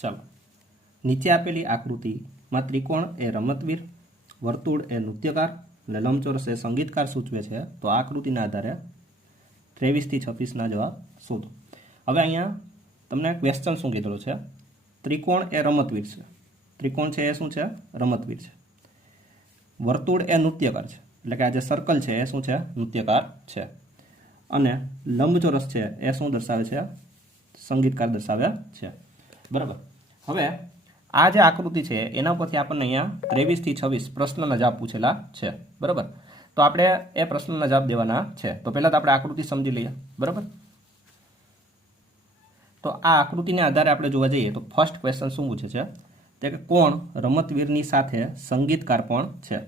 ચાલો. નીચે આપેલી આકૃતિમાં ત્રિકોણ એ રમતવીર, વર્તુળ એ નૃત્યકાર અને લંબચોરસ એ સંગીતકાર સૂચવે છે. તો આકૃતિના આધારે ત્રેવીસથી છવ્વીસના જવાબ શોધો. હવે અહીંયા તમને ક્વેશ્ચન શું કીધેલું છે. ત્રિકોણ એ રમતવીર છે. ત્રિકોણ છે એ શું છે? રમતવીર છે. વર્તુળ એ નૃત્યકાર છે. એટલે કે આ જે સર્કલ છે એ શું છે? નૃત્યકાર છે. અને લંબચોરસ છે એ શું દર્શાવે છે? સંગીતકાર દર્શાવે છે. બરાબર? હવે, આ જે આકૃતિ છે, એના પરથી આપણને અહીંયા ત્રેવીસથી છવ્વીસ પ્રશ્નના જવાબ પૂછેલા છે. બરાબર? તો આપણે એ પ્રશ્નના જવાબ દેવાના છે. તો પહેલાં તો આપણે આકૃતિ સમજી લઈએ. બરાબર? તો આ આકૃતિને આધારે આપણે જોવા જઈએ તો ફર્સ્ટ ક્વેશ્ચન શું પૂછે છે? તે કે કોણ રમતવીરની સાથે સંગીતકાર પણ છે?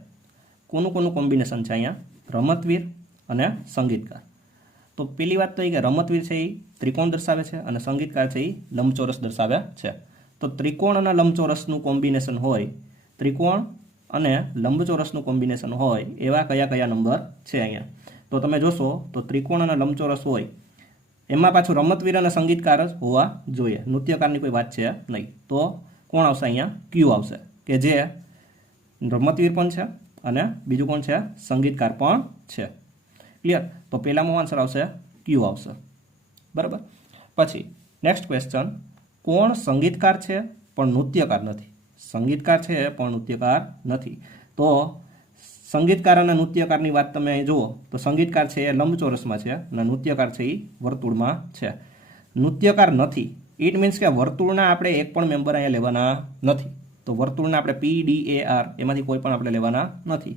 કોનું કોનું કોમ્બિનેશન છે અહીંયા? રમતવીર અને સંગીતકાર. તો પેલી વાત તો એ કે રમતવીર છે એ ત્રિકોણ દર્શાવે છે અને સંગીતકાર છે એ લંબચોરસ દર્શાવે છે. તો ત્રિકોણ અને લંબચોરસનું કોમ્બિનેશન હોય, ત્રિકોણ અને લંબચોરસનું કોમ્બિનેશન હોય, એવા કયા કયા નંબર છે અહીંયા? તો તમે જોશો, તો ત્રિકોણ અને લંબચોરસ હોય, એમાં પાછું રમતવીર અને સંગીતકાર જ હોવા જોઈએ. નૃત્યકારની કોઈ વાત છે નહીં. તો કોણ આવશે અહીંયા? ક્યુ આવશે. કે જે રમતવીર પણ છે અને બીજું કોણ છે? સંગીતકાર પણ છે. ક્લિયર? તો પહેલામાં આન્સર આવશે ક્યુ આવશે. બરાબર? પછી નેક્સ્ટ ક્વેશ્ચન કોણ સંગીતકાર છે? પણ નૃત્યકાર નથી. સંગીતકાર છે, પણ નૃત્યકાર નથી. તો સંગીતકાર અને નૃત્યકારની વાત તમે અહીં જુઓ, તો સંગીતકાર છે એ લંબચોરસમાં છે અને નૃત્યકાર છે એ વર્તુળમાં છે. નૃત્યકાર નથી. ઇટ મીન્સ કે વર્તુળના આપણે એક પણ મેમ્બર અહીંયા લેવાના નથી. તો વર્તુળના આપણે પી ડી એ આર એમાંથી કોઈ પણ આપણે લેવાના નથી.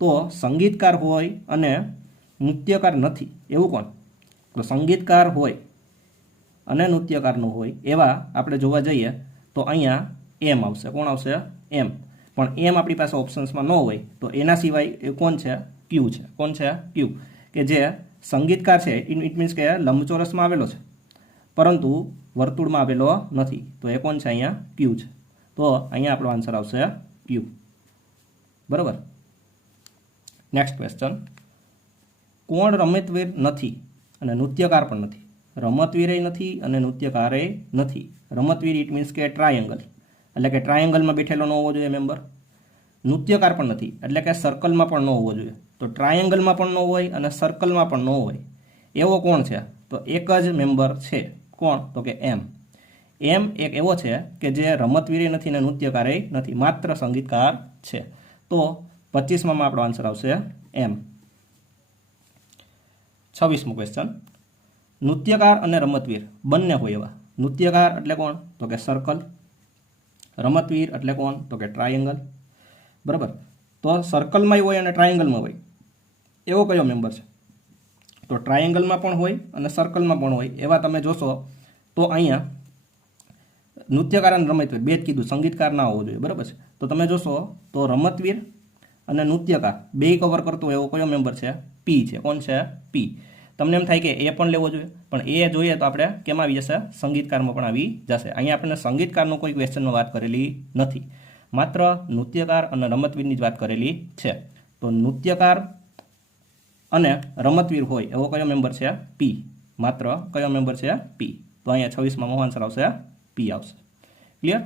તો સંગીતકાર હોય અને નૃત્યકાર નથી. એવું કોણ? તો સંગીતકાર હોય અને નૃત્યકારનું હોય, એવા આપણે જોવા જઈએ, તો અહીંયા એમ આવશે. કોણ આવશે? એમ પણ એમ આપણી પાસે ઓપ્શન્સમાં ન હોય, તો એના સિવાય એ કોણ છે? ક્યુ છે. કોણ છે? ક્યુ કે જે સંગીતકાર છે ઇટ મીન્સ કે લંબચોરસમાં આવેલો છે. પરંતુ વર્તુળમાં આવેલો નથી. તો એ કોણ છે અહીંયા? ક્યુ છે. તો અહીંયા આપણો આન્સર આવશે ક્યુ બરાબર? નેક્સ્ટ ક્વેશ્ચન કોણ રમતવીર નથી અને નૃત્યકાર પણ નથી? રમતવીરે નથી અને નૃત્યકારે નથી. રમતવીર ઇટ મીન્સ કે ટ્રાયેંગલ એટલે કે ટ્રાયેંગલમાં બેઠેલો ન હોવો જોઈએ મેમ્બર નૃત્યકાર પણ નથી. એટલે કે સર્કલમાં પણ ન હોવો જોઈએ. તો ટ્રાયેંગલમાં પણ ન હોય અને સર્કલમાં પણ ન હોય. એવો કોણ છે? તો એક જ મેમ્બર છે. કોણ? તો કે એમ એમ એક એવો છે કે જે રમતવીરે નથી ને નૃત્યકારે નથી. માત્ર સંગીતકાર છે. તો પચીસમાં આપણો આન્સર આવશે એમ છવ્વીસમો ક્વેશ્ચન નૃત્યકાર અને રમતવીર બંને હોય એવા. નૃત્યકાર એટલે કોણ? તો કે સર્કલ રમતવીર એટલે કોણ? તો કે ટ્રાયેંગલ બરાબર? તો સર્કલમાંય હોય અને ટ્રાયેંગલમાં હોય. એવો કયો મેમ્બર છે? તો ટ્રાયેંગલમાં પણ હોય અને સર્કલમાં પણ હોય. એવા તમે જોશો તો અહીંયા નૃત્યકાર અને રમતવીર બે જ કીધું. સંગીતકાર ના હોવો જોઈએ. બરાબર છે? તો તમે જોશો તો રમતવીર અને નૃત્યકાર બે કવર કરતો એવો કયો મેમ્બર છે? પી છે. કોણ છે? પી તમને એમ થાય કે એ પણ લેવો જોઈએ, પણ એ જોઈએ તો આપણે કેમ આવી જશે? સંગીતકારમાં પણ આવી જશે. અહીંયા આપણને સંગીતકારનો કોઈ ક્વેશ્ચનમાં વાત કરેલી નથી. માત્ર નૃત્યકાર અને રમતવીરની જ વાત કરેલી છે. તો નૃત્યકાર અને રમતવીર હોય એવો કયો મેમ્બર છે? પી માત્ર કયો મેમ્બર છે? પી તો અહીંયા છવ્વીસમાં મોહન સર આવશે પી આવશે. ક્લિયર